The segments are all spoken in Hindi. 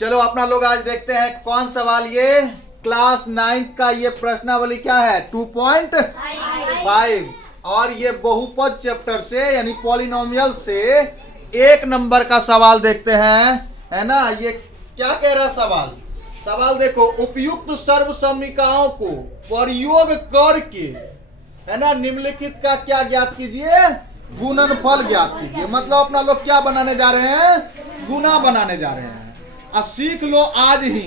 चलो अपना लोग आज देखते हैं कौन सवाल ये क्लास 9th का ये प्रश्नावली क्या है 2.5 और ये बहुपद चैप्टर से यानी पॉलिनोमियल से 1 नंबर का सवाल देखते हैं, है ना। ये क्या कह रहा सवाल देखो, उपयुक्त सर्वसमीकाओं को प्रयोग करके, है ना, निम्नलिखित का क्या ज्ञात कीजिए, गुणनफल ज्ञात कीजिए। मतलब अपना लोग क्या बनाने जा रहे हैं, गुना बनाने जा रहे हैं। अब सीख लो आज ही,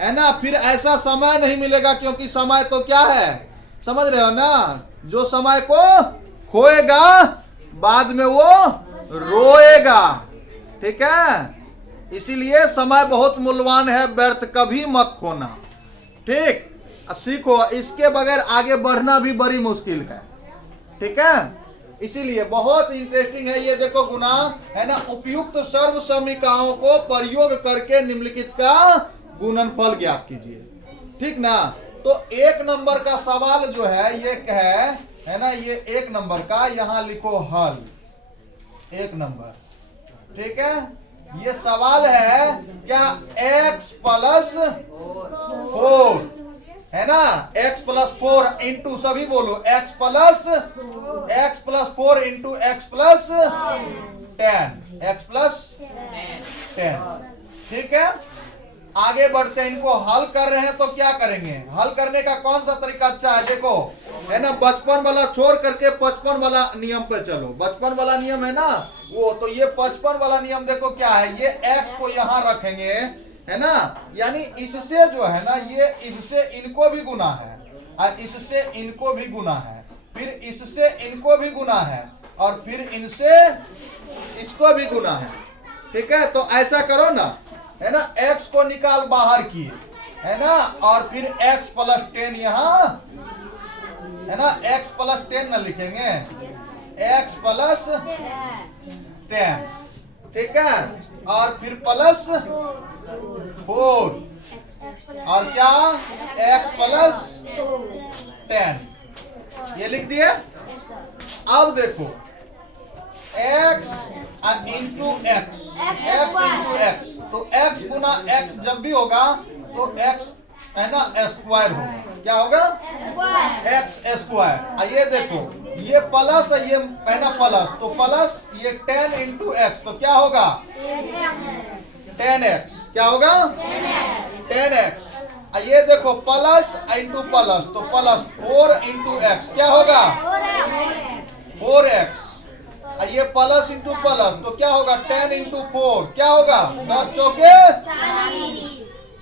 है ना, फिर ऐसा समय नहीं मिलेगा, क्योंकि समय तो क्या है, समझ रहे हो ना, जो समय को खोएगा बाद में वो रोएगा, ठीक है। इसीलिए समय बहुत मूल्यवान है, व्यर्थ कभी मत खोना, ठीक। सीखो, इसके बगैर आगे बढ़ना भी बड़ी मुश्किल है, ठीक है। इसीलिए बहुत इंटरेस्टिंग है ये, देखो गुना, है ना, उपयुक्त सर्व समीकाओं को प्रयोग करके निम्नलिखित का गुणनफल ज्ञात कीजिए, ठीक ना। तो 1 नंबर का सवाल जो है ये है ना, ये 1 नंबर का यहाँ लिखो हल, 1 नंबर, ठीक है। ये सवाल है क्या, x प्लस 4, है ना, x प्लस 4 इंटू, सभी बोलो, x plus 4 into x plus 10, ठीक है। आगे बढ़ते हैं, इनको हल कर रहे हैं तो क्या करेंगे, हल करने का कौन सा तरीका अच्छा है, देखो, है ना, बचपन वाला छोड़ करके 55 वाला नियम पे चलो। बचपन वाला नियम है ना वो, तो ये 55 वाला नियम देखो क्या है, ये x को यहाँ रखेंगे, है ना, यानी इससे जो है ना, ये इससे इनको भी गुना है और इससे इनको भी गुना है, फिर इससे इनको भी गुना है और फिर इनसे इसको भी गुना है, ठीक है। तो ऐसा करो ना, है ना, x को निकाल बाहर किए, है ना, और फिर x प्लस 10 यहाँ, है ना, x प्लस 10 ना लिखेंगे, x प्लस 10, ठीक है, और फिर प्लस 4 और क्या, x प्लस 10, ये लिख दिए। अब देखो x इंटू एक्स, तो x गुना x जब भी होगा तो x, है ना, स्क्वायर होगा, क्या होगा, x स्क्वायर। ये देखो ये प्लस, ये है ना प्लस, तो प्लस ये 10 इंटू एक्स, तो क्या होगा 10x, क्या होगा 10x। ये देखो प्लस इंटू प्लस, तो प्लस 4 इंटू एक्स, क्या होगा 4x। ये प्लस इंटू प्लस, तो क्या होगा 10 इंटू 4, क्या होगा 10 चौके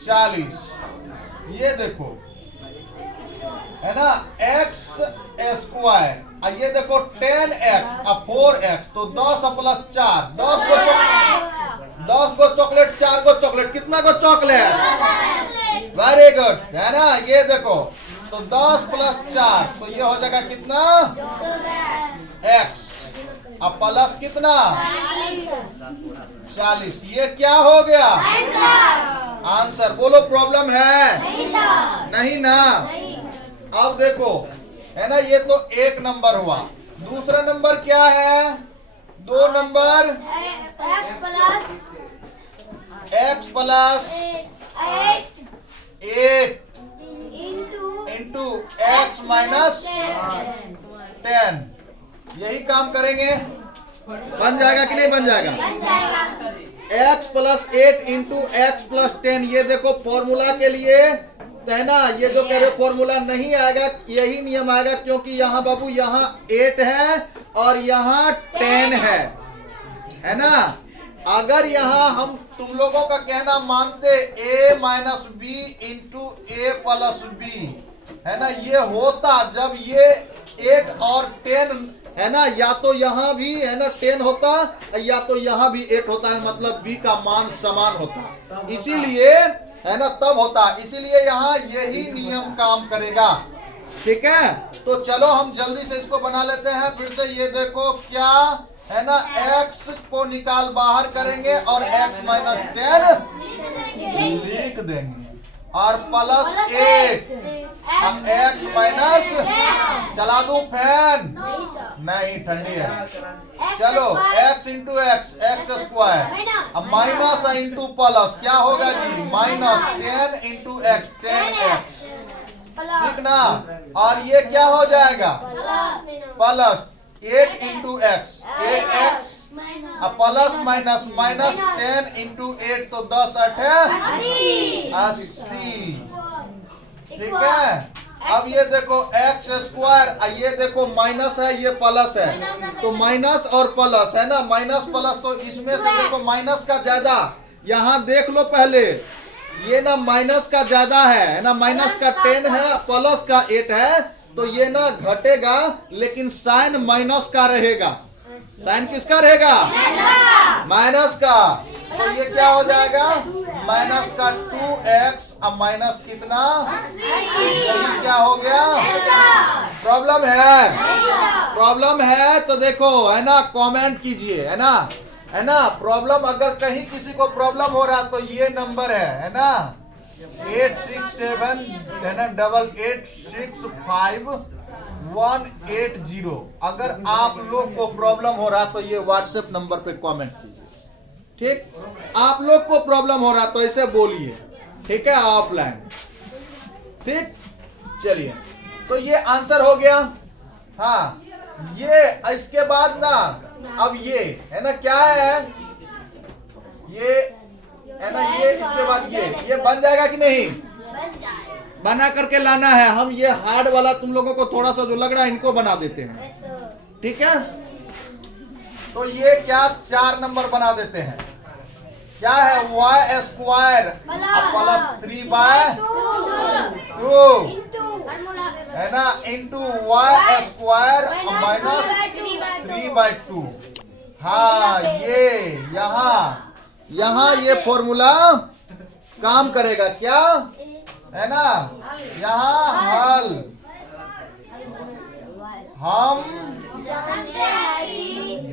40। ये देखो, है ना, x स्क्वायर, ये देखो 10x और 4x, तो 10 प्लस 4, 10 को चॉकलेट, 4 को चॉकलेट, कितना को चॉकलेट, वेरी गुड, है ना। ये देखो तो 10 प्लस 4, तो ये हो जाएगा कितना x, अब प्लस कितना 40, ये क्या हो गया आंसर। बोलो प्रॉब्लम है नहीं ना। अब देखो, है ना, ये तो 1 नंबर हुआ। दूसरा नंबर क्या है, 2 number, x plus 8 into x minus 10, यही काम करेंगे, बन जाएगा कि नहीं बन जाएगा, x plus 8 into x plus 10। ये देखो फॉर्मूला के लिए, है ना, ये जो कह रहे फॉर्मूला नहीं आएगा, यही नियम आएगा, क्योंकि यहाँ बाबू यहाँ 8 है और यहाँ 10 है ना। अगर यहाँ हम तुम लोगों का कहना मानते a minus b into a plus b, है ना, ये होता जब ये 8 और 10, है ना, या तो यहाँ भी, है ना, 10 होता या तो यहाँ भी 8 होता है, मतलब b का मान समान होता, इसीलिए, है ना, तब होता, इसीलिए यहाँ यही नियम काम करेगा, ठीक है। तो चलो हम जल्दी से इसको बना लेते हैं फिर से। ये देखो क्या है ना, x को निकाल बाहर करेंगे और x माइनस 10 लिख देंगे, और प्लस 8 एक्स माइनस, चला दूं फैन? नहीं, ठंडी है। चलो x into x, x square, अब माइनस इंटू प्लस, क्या होगा जी? माइनस 10 इंटू एक्स, 10x, ठीक ना? और ये क्या हो जाएगा? प्लस 8 इंटू एक्स, 8x, अब प्लस माइनस, माइनस 10 इंटू 8 तो 10 8 80, ठीक है। अब ये देखो एक्स स्क्वायर, ये देखो माइनस है, ये प्लस है, तो माइनस और प्लस है ना, माइनस प्लस, तो इसमें से देखो माइनस का ज्यादा, यहाँ देख लो पहले, ये ना माइनस का ज्यादा है ना, माइनस का 10 है, प्लस का 8 है, तो ये ना घटेगा, लेकिन साइन माइनस का रहेगा। साइन किसका रहेगा? माइनस का। तो ये क्या हो जाएगा? माइनस का 2x, अब माइनस कितना? यही क्या हो गया? प्रॉब्लम है? प्रॉब्लम है तो देखो, है ना, कमेंट कीजिए, है ना, है ना। प्रॉब्लम, अगर कहीं किसी को प्रॉब्लम हो रहा तो ये नंबर है ना, 867 है ना 8865 अगर आप लोग को प्रॉब्लम हो रहा तो ये व्हाट्सएप नंबर पे कमेंट कीजिए, ठीक। आप लोग को प्रॉब्लम हो रहा तो ऐसे बोलिए, ठीक है, ऑफलाइन, ठीक। चलिए, तो ये आंसर हो गया। हाँ, ये इसके बाद ना, अब ये है ना, क्या है ये, है ना, ये इसके बाद ये बन जाएगा कि नहीं? बना करके लाना है। हम ये हार्ड वाला तुम लोगों को थोड़ा सा जो लग रहा है इनको बना देते हैं, ठीक है। तो ये क्या 4 नंबर बना देते हैं, क्या है? y स्क्वायर प्लस 3/2 है ना, इंटू y स्क्वायर माइनस 3/2। हाँ, ये यहाँ ये फॉर्मूला काम करेगा, क्या है ना। यहाँ हल हम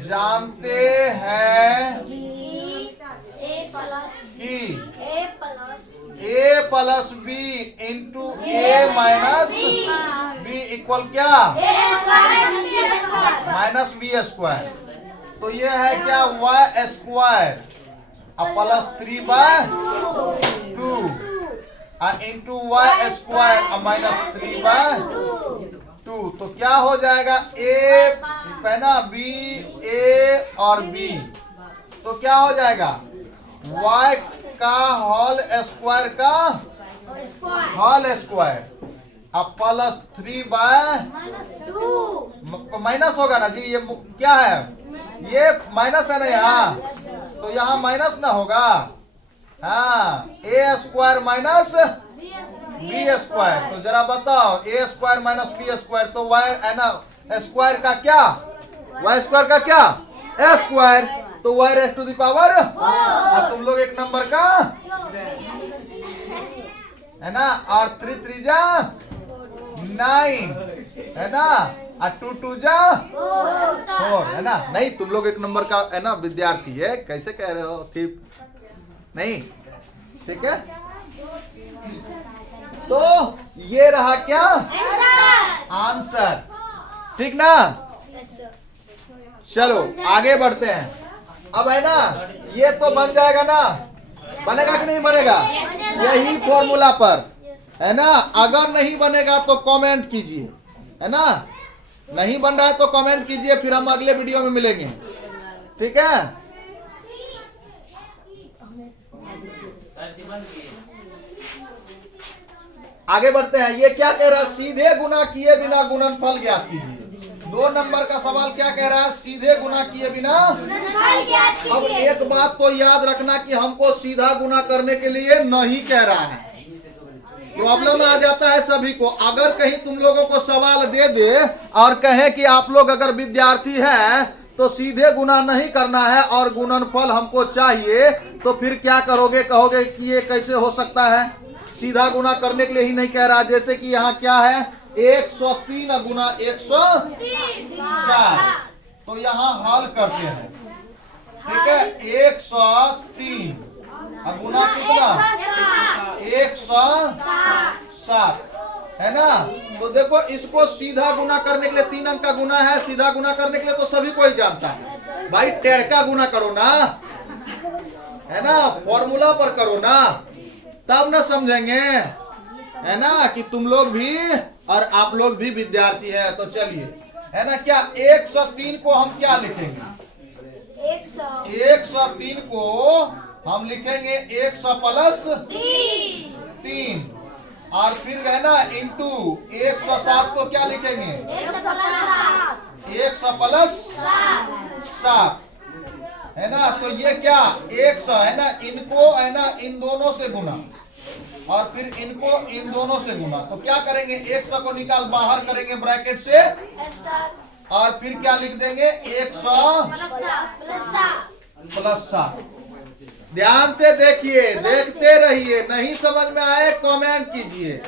जानते हैं कि a plus b into a minus b equal क्या? Minus b square. तो ये है क्या? y square plus 3/2 into y square minus 3/2। तो क्या हो जाएगा? a है ना, b, a और b, तो क्या हो जाएगा? y का होल स्क्वायर का होल स्क्वायर अब प्लस 3/2 माइनस होगा ना जी, ये क्या है? ये माइनस है ना यहाँ, तो यहाँ माइनस ना होगा। हाँ, a square minus b square, तो जरा बताओ, a square minus b square, तो वाई है ना, स्क्वायर का क्या? वाई स्क्वायर का क्या? ए स्क्वायर, तो y raise to the power, तुम लोग एक नंबर का है ना, और 3 3 जा 9 है ना, और 2 2 जा 4 है ना। नहीं, तुम लोग एक नंबर का है ना विद्यार्थी है, कैसे कह रहे हो? ठीक नहीं, ठीक है। तो ये रहा क्या? आंसर, ठीक ना। चलो आगे बढ़ते हैं। अब है ना, ये तो बन जाएगा ना, बनेगा कि नहीं बनेगा? यही फॉर्मूला पर है ना। अगर नहीं बनेगा तो कमेंट कीजिए, है ना। नहीं बन रहा है तो कमेंट कीजिए, फिर हम अगले वीडियो में मिलेंगे, ठीक है। आगे बढ़ते हैं। ये क्या कह रहा है? सीधे गुना किए बिना गुणनफल ज्ञात कीजिए। 2 नंबर का सवाल क्या कह रहा है? सीधे गुना किए बिना। अब एक बात तो याद रखना कि हमको सीधा गुना करने के लिए नहीं कह रहा है। प्रॉब्लम आ जाता है सभी को। अगर कहीं तुम लोगों को सवाल दे दे और कहे कि आप लोग अगर विद्यार्थी हैं तो सीधे गुना नहीं करना है और गुणनफल हमको चाहिए, तो फिर क्या करोगे? कहोगे कि ये कैसे हो सकता है? सीधा गुना करने के लिए ही नहीं कह रहा। जैसे कि यहाँ क्या है? 103 गुना 104, तो यहाँ हल करते हैं, ठीक है। 103 गुना कितना? 104 107 है ना। तो देखो इसको सीधा गुना करने के लिए 3 अंक का गुना है, सीधा गुना करने के लिए तो सभी कोई जानता है भाई, टेढ़का गुना करो ना, है ना, फॉर्मूला पर करो ना, तब ना समझेंगे, है ना, कि तुम लोग भी और आप लोग भी विद्यार्थी हैं। तो चलिए, है ना, क्या 103 को हम क्या लिखेंगे? 103 को हम लिखेंगे 100 प्लस 3, और फिर है ना इंटू 107 को क्या लिखेंगे? 100 प्लस 7, है ना। तो ये क्या 100 है ना, इनको है ना इन दोनों से गुना, और फिर इनको इन दोनों से गुना। तो क्या करेंगे? 100 को निकाल बाहर करेंगे ब्रैकेट से, और फिर क्या लिख देंगे? 100 प्लस 7। ध्यान से देखिए, देखते रहिए, नहीं समझ में आए कमेंट कीजिए,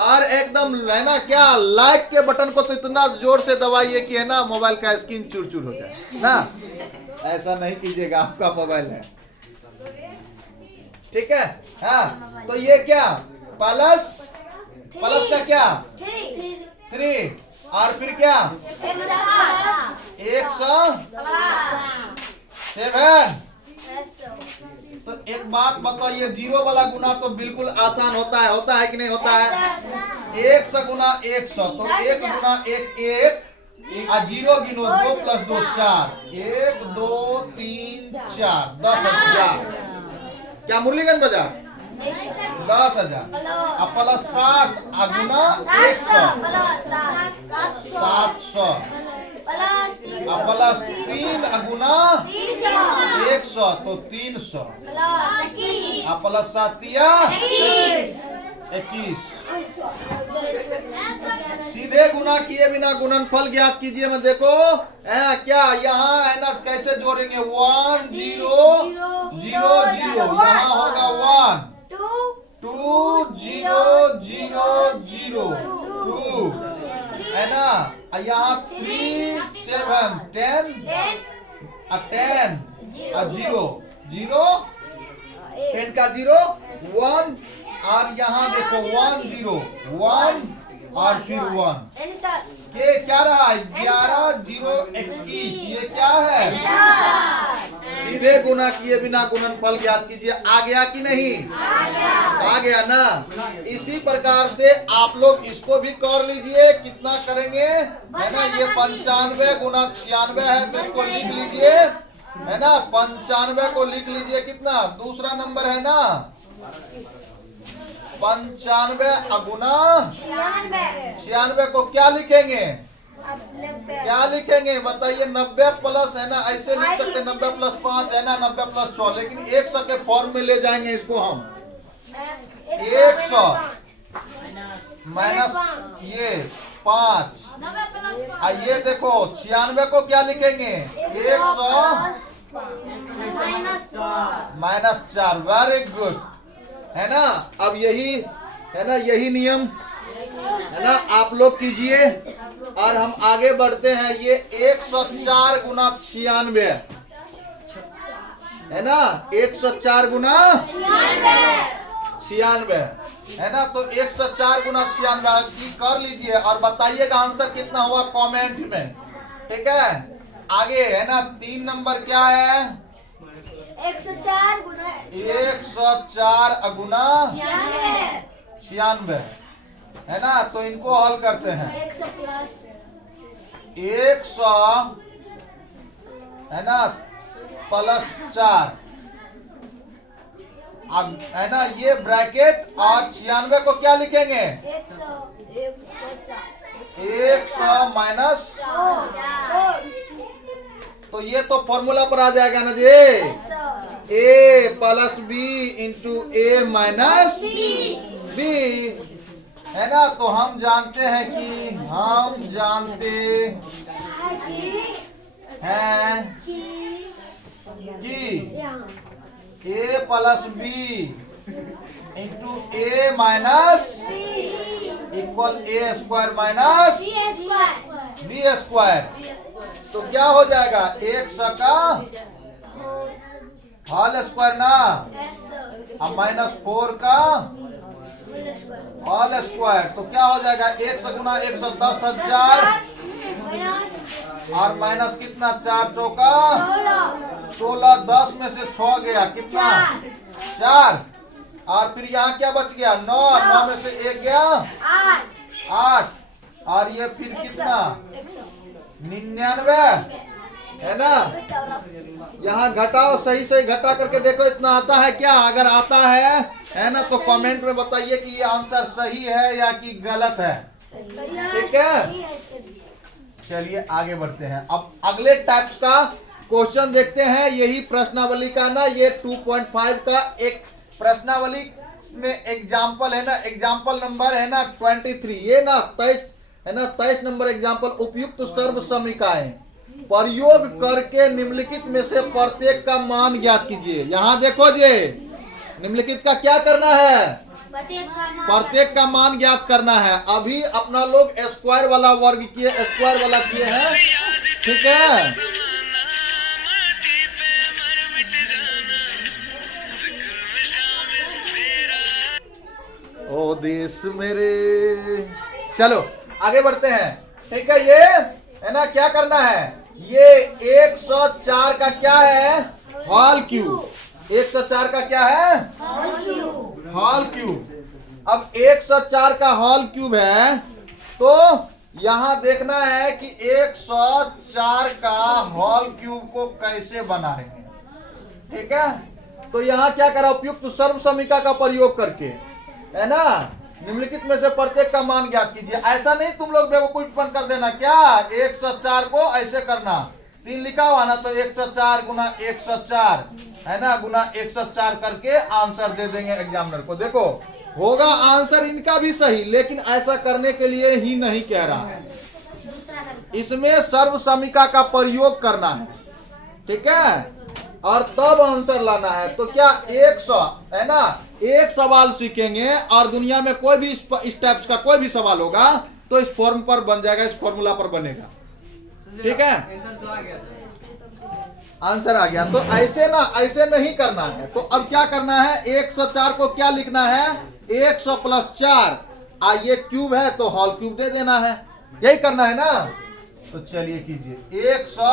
और एकदम है ना क्या लाइक के बटन को तो इतना जोर से दबाइए कि है ना मोबाइल का स्क्रीन चूर हो जाए ना। ऐसा नहीं कीजिएगा, आपका मोबाइल है, ठीक है। हाँ, तो ये क्या प्लस का क्या 3, और फिर क्या 107। तो एक बात बताइए, जीरो वाला गुना तो बिल्कुल आसान होता है कि नहीं होता है? 100 गुना 100, तो 1 गुना 1 1, और जीरो गिनो 2 प्लस 2 4, 1 2 3 4, 10,000। क्या मुरलीगंज बाजार? 10,000। अब प्लस 7 गुना 100 700, अब प्लस 3 गुना 100 तो 300, अब प्लस 7 21। सीधे गुना किए बिना गुणनफल ज्ञात कीजिए। मैं देखो क्या यहाँ है ना, कैसे जोड़ेंगे? 1 0 0 0, यहाँ होगा 1 2 0 0 0 2, है ना, यहाँ 3 7 10 10 और 0 0 10 का 0 1, और यहाँ देखो 1 0 1 और फिर 1, ये क्या रहा? 11 0 21, ये क्या है? सीधे गुना किए बिना गुणनफल ज्ञात कीजिए। आ गया कि नहीं? आ गया ना। इसी प्रकार से आप लोग इसको भी कर लीजिए। कितना करेंगे? है ना, ये 95 गुना 96 है, तो इसको लिख लीजिए, है ना, 95 को लिख लीजिए। कितना? दूसरा नंबर है ना, 95 गुना 96 को क्या लिखेंगे? क्या लिखेंगे बताइए? 90 प्लस, है ना, ऐसे लिख सकते हैं 90 प्लस 5, है ना, 90 प्लस 6, लेकिन 100 के फॉर्म में ले जाएंगे इसको हम। 100 माइनस ये 5, ये देखो 96 को क्या लिखेंगे? 100 माइनस 4। वेरी गुड, है ना। अब यही है ना, यही नियम है ना आप लोग कीजिए, और हम आगे बढ़ते हैं। ये 104 गुना 96 है ना, 104 गुना 96 है ना। तो 104 गुना 96 कर लीजिए, और बताइएगा आंसर कितना हुआ कमेंट में, ठीक है। आगे है ना 3 नंबर क्या है? 104 गुना 96 है ना। तो इनको हल करते हैं। 100 है ना प्लस 4, है ना, ये ब्रैकेट, और 96 को क्या लिखेंगे? 100 माइनस, तो ये तो फॉर्मूला पर आ जाएगा ना जी, a plus b into a minus b, है ना। तो हम जानते हैं कि a plus b into a minus equal a square minus b square. तो क्या हो जाएगा? 100 का होल स्क्वायर ना, अब माइनस 4 का होल स्क्वायर। तो क्या हो जाएगा 100 गुना 100 10,000 और माइनस कितना 4 चौका 16, 10 में से 6 गया कितना 4 और फिर यहाँ क्या बच गया 9, 9 में से 1 गया 8 और ये फिर कितना 99 है ना। यहाँ घटाओ, सही सही घटा करके देखो इतना आता है क्या। अगर आता है ना तो कमेंट में बताइए कि ये आंसर सही है या कि गलत है। ठीक है, चलिए आगे बढ़ते हैं। अब अगले टाइप्स का क्वेश्चन देखते हैं। यही प्रश्नावली का ना ये 2.5 का एक प्रश्नावली में एग्जाम्पल है ना, एग्जाम्पल नंबर है ना 23। ये ना 23 है ना 23 नंबर एग्जाम्पल। उपयुक्त सर्व समीकाएं प्रयोग करके निम्नलिखित में से प्रत्येक का मान ज्ञात कीजिए। यहाँ देखो जी, निम्नलिखित का क्या करना है, प्रत्येक का मान ज्ञात करना है। अभी अपना लोग स्क्वायर वाला वर्ग किए, स्क्वायर वाला किए हैं। ठीक है, ओ देश मेरे। चलो आगे बढ़ते हैं। ठीक है, ये है ना क्या करना है, ये 104 का क्या है होल क्यूब। 104 का क्या है होल क्यूब। अब 104 का होल क्यूब है तो यहाँ देखना है कि 104 का होल क्यूब को कैसे बनाएंगे। ठीक है, तो यहाँ क्या करा, उपयुक्त सर्व समीका का प्रयोग करके है ना निम्नलिखित में से प्रत्येक का मान ज्ञात कीजिए। ऐसा नहीं तुम लोग बेवकूफपन कर देना क्या, 104 को ऐसे करना, 3 लिखा हुआ ना तो 104 गुना 104 है ना गुना 104 करके आंसर दे देंगे एग्जामिनर को। देखो होगा आंसर इनका भी सही, लेकिन ऐसा करने के लिए ही नहीं कह रहा है, इसमें सर्व समीका का प्रयोग करना है। ठीक है, और तब आंसर लाना है। तो क्या 100 है ना, एक सवाल सीखेंगे और दुनिया में कोई भी इस टाइप्स का कोई भी सवाल होगा तो इस फॉर्म पर बन जाएगा, इस फॉर्मूला पर बनेगा। ठीक है, आंसर आ गया। तो ऐसे ना ऐसे नहीं करना है। तो अब क्या करना है, 104 को क्या लिखना है 100 प्लस 4 ये क्यूब है तो होल क्यूब दे देना है, यही करना है ना। तो चलिए कीजिए 100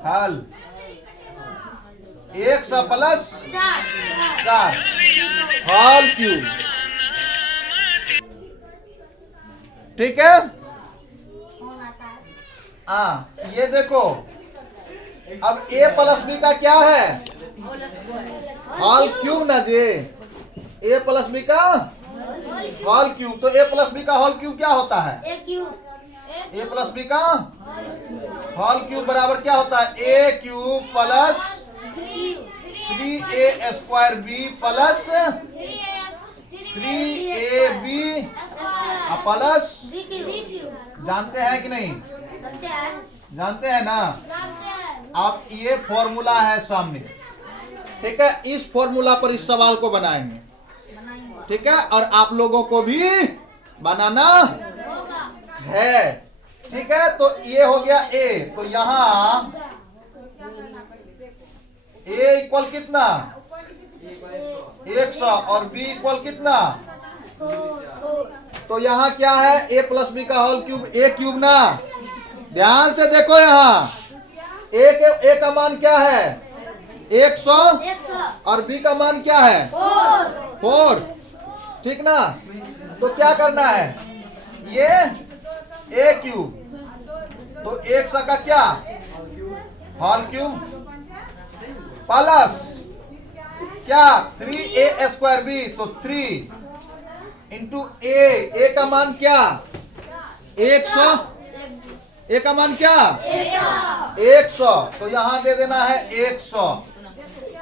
हल 100 प्लस 4 होल क्यूब। ठीक है, ये देखो अब a प्लस बी का क्या है होल क्यूब ना जी, a प्लस बी का होल क्यूब। तो a प्लस बी का होल क्यूब क्या होता है, a प्लस बी का होल क्यूब बराबर क्या होता है a cube plus 3a square b plus 3ab plus, जानते हैं कि नहीं, जानते हैं ना। अब ये फॉर्मूला है सामने। ठीक है, इस फॉर्मूला पर इस सवाल को बनाएंगे। ठीक है, और आप लोगों को भी बनाना है। ठीक है, तो ये हो गया a। तो यहां a इक्वल कितना 100 और b इक्वल कितना, तो यहाँ क्या है a प्लस बी का होल क्यूब, a क्यूब ना। ध्यान से देखो यहाँ a का मान क्या है 100 और b का मान क्या है 4। ठीक ना, तो क्या करना है ये a क्यूब, तो 100 का क्या होल क्यूब प्लस क्या 3a स्क्वायर b, तो 3 इंटू a का मान क्या 100, a का मान क्या 100, तो यहां दे देना है 100।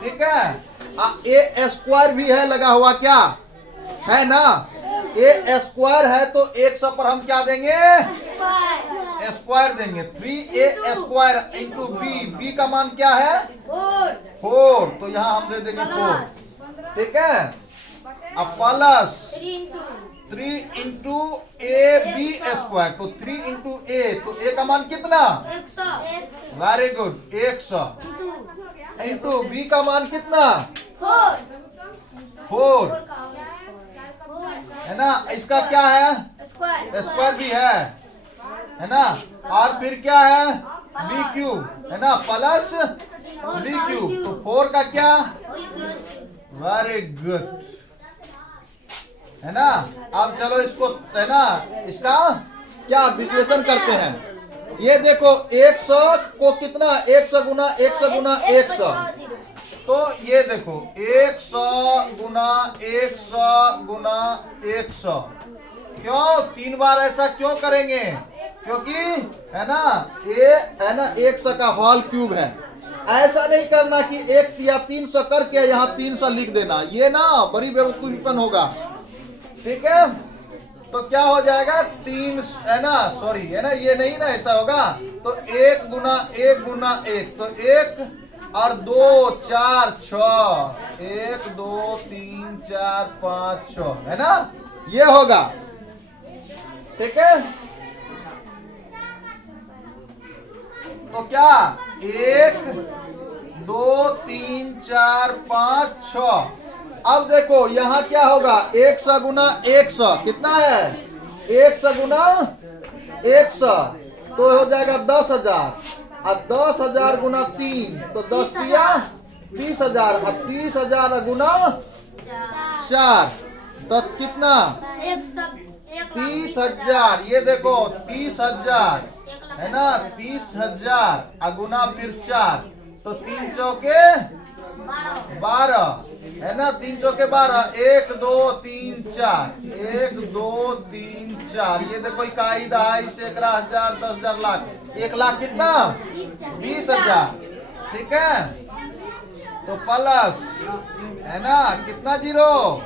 ठीक है, a स्क्वायर भी है लगा हुआ, क्या है ना, a स्क्वायर है तो 100 पर हम क्या देंगे स्क्वायर देंगे। 3a स्क्वायर इंटू b का मान क्या है 4, तो यहां हम दे देंगे 4। ठीक है, अब plus 3 into a b square, तो 3 इंटू ए, तो ए का मान कितना 100, वेरी गुड 100 इंटू बी का मान कितना 4, 4 है ना। इसका क्या है, स्क्वायर स्क्वायर भी है ना। और फिर क्या है, बी क्यूब है ना, प्लस बी क्यूब। तो 4 का क्या, वेरी गुड है ना। अब चलो इसको है ना, इसका क्या विश्लेषण करते हैं। ये देखो 100 को कितना, 100 गुना 100 गुना 100। तो ये देखो 100 गुना 100 गुना 100। क्यों 3 बार ऐसा क्यों करेंगे, क्योंकि है ना ये है ना 100 का होल क्यूब है। ऐसा नहीं करना कि 1 या 300 करके यहाँ 300 लिख देना, ये ना बड़ी बेवकूफीपन होगा। ठीक है, तो क्या हो जाएगा 3 है ना, सॉरी है ना, ये नहीं ना ऐसा होगा। तो 1 गुना 1 गुना 1, तो 1 और 2 4 6, 1 2 3 4 5 6 है ना, ये होगा। ठीक है, तो क्या 1 2 3 4 5 6। अब देखो यहाँ क्या होगा, 100 गुना 100 कितना है, 100 गुना 100 तो हो जाएगा 10,000। और 10,000 गुना 3 तो 10 दिया 30,000। और 30,000 गुना 4 तो कितना, 30,000। ये देखो 30,000 है ना, 30,000 गुना फिर 4 तो 3 चौके 12 है ना, 3 चौके 12, 1 2 3 4, 1 2 3 4। ये देखो कायदा है, इसे 1,000 10,000 लाख, 1 लाख कितना 20,000। ठीक है, तो प्लस है ना कितना जीरो,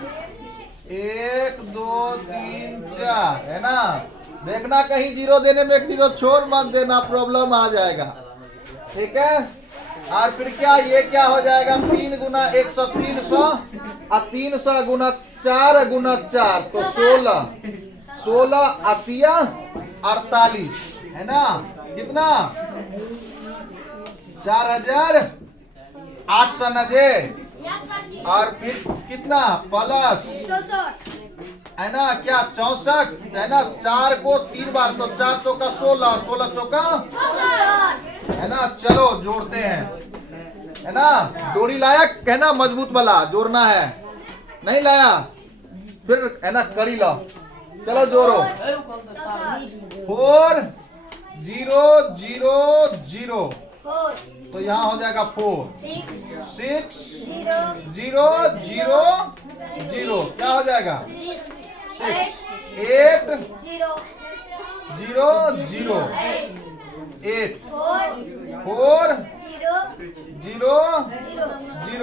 1 2 3 4 है ना। देखना कहीं जीरो देने में 1 जीरो छोड़ मत देना, प्रॉब्लम आ जाएगा। ठीक है, और फिर क्या, ये क्या हो जाएगा 3 गुना 100 300 और 300 गुना 4 गुना 4 तो 16, 16 अतिया 48 है ना, कितना 4,890। और फिर कितना प्लस है ना, क्या 64 है ना, 4 को 3 बार तो 4 चौका 16, 16 चौका है ना। चलो जोड़ते हैं है ना, जोड़ी लाया है ना, मजबूत वाला जोड़ना है, नहीं लाया फिर है ना कड़ी लो। चलो जोड़ो, 4 0 0 0 तो यहाँ हो जाएगा 4 6 0 0 0 क्या हो जाएगा 6 8 0 0 8 4 0 0 0